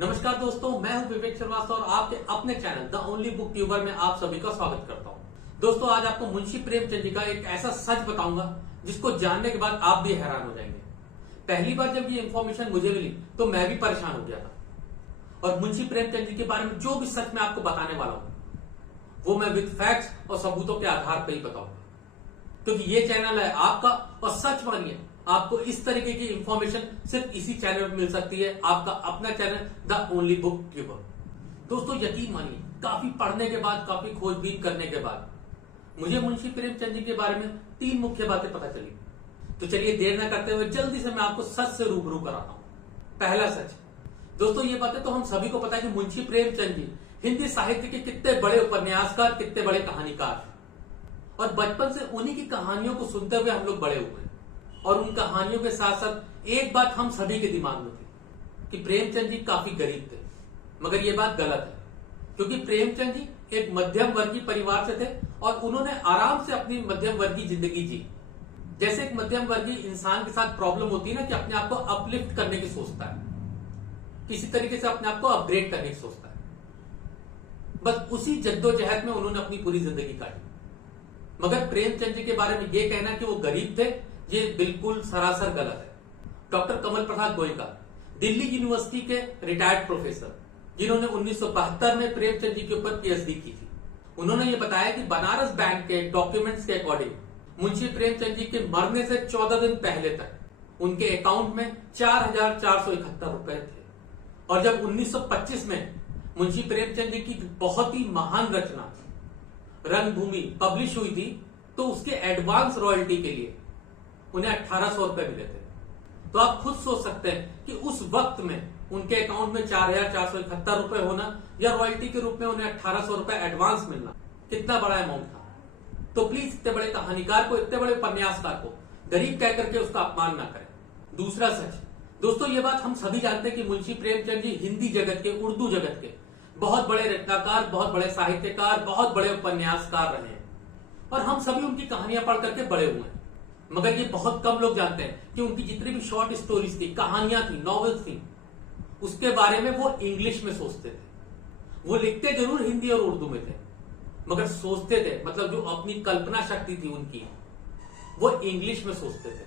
नमस्कार दोस्तों, मैं हूं विवेक श्रीवास्तव और आपके अपने channel the only book tuber में आप सभी का स्वागत करता हूं। दोस्तों, आज आपको मुंशी प्रेमचंद जी का एक ऐसा सच बताऊंगा जिसको जानने के बाद आप भी हैरान हो जाएंगे। पहली बार जब ये इंफॉर्मेशन मुझे मिली तो मैं भी परेशान हो गया था और मुंशी प्रेमचंद जी के बारे में जो भी सच मैं आपको बताने वाला हूं वो मैं विद फैक्ट्स और सबूतों के आधार पर ही बताऊंगा, क्योंकि ये चैनल है आपका और सच मानिए आपको इस तरीके की इंफॉर्मेशन सिर्फ इसी चैनल पर मिल सकती है। आपका अपना channel the only book tuber. दोस्तों, यकीन मानिए काफी पढ़ने के बाद, काफी खोजबीन करने के बाद मुझे मुंशी प्रेमचंद जी के बारे में 3 मुख्य बातें पता चली। तो चलिए देर न करते हुए जल्दी से मैं आपको सच से रूबरू कराता हूं। पहला सच, दोस्तों ये बातें तो हम सभी को पता है कि मुंशी प्रेमचंद जी हिंदी साहित्य के कितने बड़े उपन्यासकार, कितने बड़े कहानीकार थे और बचपन से उन्हीं की कहानियों को सुनते हुए हम लोग बड़े हुए और उन कहानियों के साथ साथ एक बात हम सभी के दिमाग में थी कि प्रेमचंद जी काफी गरीब थे। मगर ये बात गलत है, क्योंकि प्रेमचंद जी एक मध्यम वर्गीय परिवार से थे और उन्होंने आराम से अपनी मध्यम वर्गीय जिंदगी जी। जैसे एक मध्यम वर्गीय इंसान के साथ प्रॉब्लम होती है ना कि अपने आप को अपलिफ्ट करने की सोचता है, किसी तरीके से अपने आप को अपग्रेड करने की सोचता है, बस उसी जद्दोजहद में उन्होंने अपनी पूरी जिंदगी काटी। मगर प्रेमचंद जी के बारे में यह कहना कि वो गरीब थे, ये बिल्कुल सरासर गलत है। डॉक्टर कमल प्रसाद गोयनका, दिल्ली यूनिवर्सिटी के रिटायर्ड प्रोफेसर, जिन्होंने 1972 में प्रेमचंद जी के ऊपर पीएचडी की थी, उन्होंने ये बताया कि बनारस बैंक के डॉक्यूमेंट्स के अकॉर्डिंग मुंशी प्रेमचंद जी के मरने से 14 दिन पहले तक उनके अकाउंट में 4,471 रुपए थे। और जब 1925 में मुंशी प्रेमचंद जी की बहुत ही महान रचना रंगभूमि पब्लिश हुई थी, तो उसके एडवांस रॉयल्टी के लिए उन्हें 1,800 रुपए मिले थे। तो आप खुद सोच सकते हैं कि उस वक्त में उनके अकाउंट में 4,471 रुपए होना या रॉयल्टी के रूप में उन्हें 1,800 रुपए एडवांस मिलना कितना बड़ा अमाउंट था। तो प्लीज इतने बड़े कहानीकार को, इतने बड़े उपन्यासकार को गरीब कह करके उसका अपमान ना करें। दूसरा सच, दोस्तों ये बात हम सभी जानते हैं कि मुंशी प्रेमचंद जी हिंदी जगत के, उर्दू जगत के बहुत बड़े रचनाकार, बहुत बड़े साहित्यकार, बहुत बड़े उपन्यासकार रहे हैं और हम सभी उनकी कहानियां पढ़ करके बड़े हुए हैं। मगर ये बहुत कम लोग जानते हैं कि उनकी जितनी भी शॉर्ट स्टोरीज थी, कहानियां थी, नॉवेल्स थी, उसके बारे में वो इंग्लिश में सोचते थे। वो लिखते जरूर हिंदी और उर्दू में थे, मगर सोचते थे, मतलब जो अपनी कल्पना शक्ति थी उनकी, वो इंग्लिश में सोचते थे।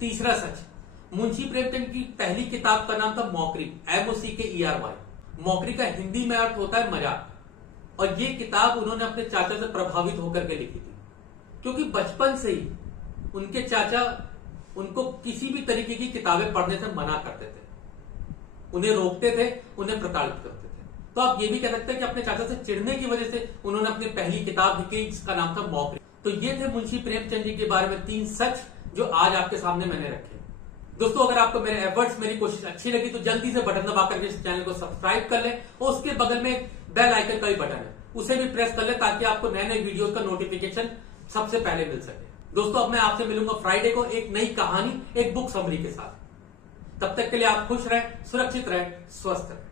तीसरा सच, मुंशी प्रेमचंद की पहली किताब का नाम था मौकरी, MOCKERY। मौकरी का हिंदी में अर्थ होता है मजाक, और ये किताब उन्होंने अपने चाचा से प्रभावित होकर के लिखी थी, क्योंकि बचपन से ही उनके चाचा उनको किसी भी तरीके की किताबें पढ़ने से मना करते थे, उन्हें रोकते थे, उन्हें प्रताड़ित करते थे। तो आप ये भी कह सकते हैं कि अपने चाचा से चिढ़ने की वजह से उन्होंने अपनी पहली किताब लिखी जिसका नाम था मौकरी। तो ये थे मुंशी प्रेमचंद जी के बारे में 3 सच जो आज आपके सामने मैंने रखे। दोस्तों, अगर आपको मेरे एफर्ट्स, मेरी कोशिश अच्छी लगी तो जल्दी से बटन दबा करके इस चैनल को सब्सक्राइब कर ले और उसके बगल में बेल आइकन का भी बटन है, उसे भी प्रेस कर ले ताकि आपको नए नए वीडियोस का नोटिफिकेशन सबसे पहले मिल सके। दोस्तों, अब मैं आपसे मिलूंगा फ्राइडे को एक नई कहानी, एक बुक समरी के साथ। तब तक के लिए आप खुश रहें, सुरक्षित रहें, स्वस्थ रहें।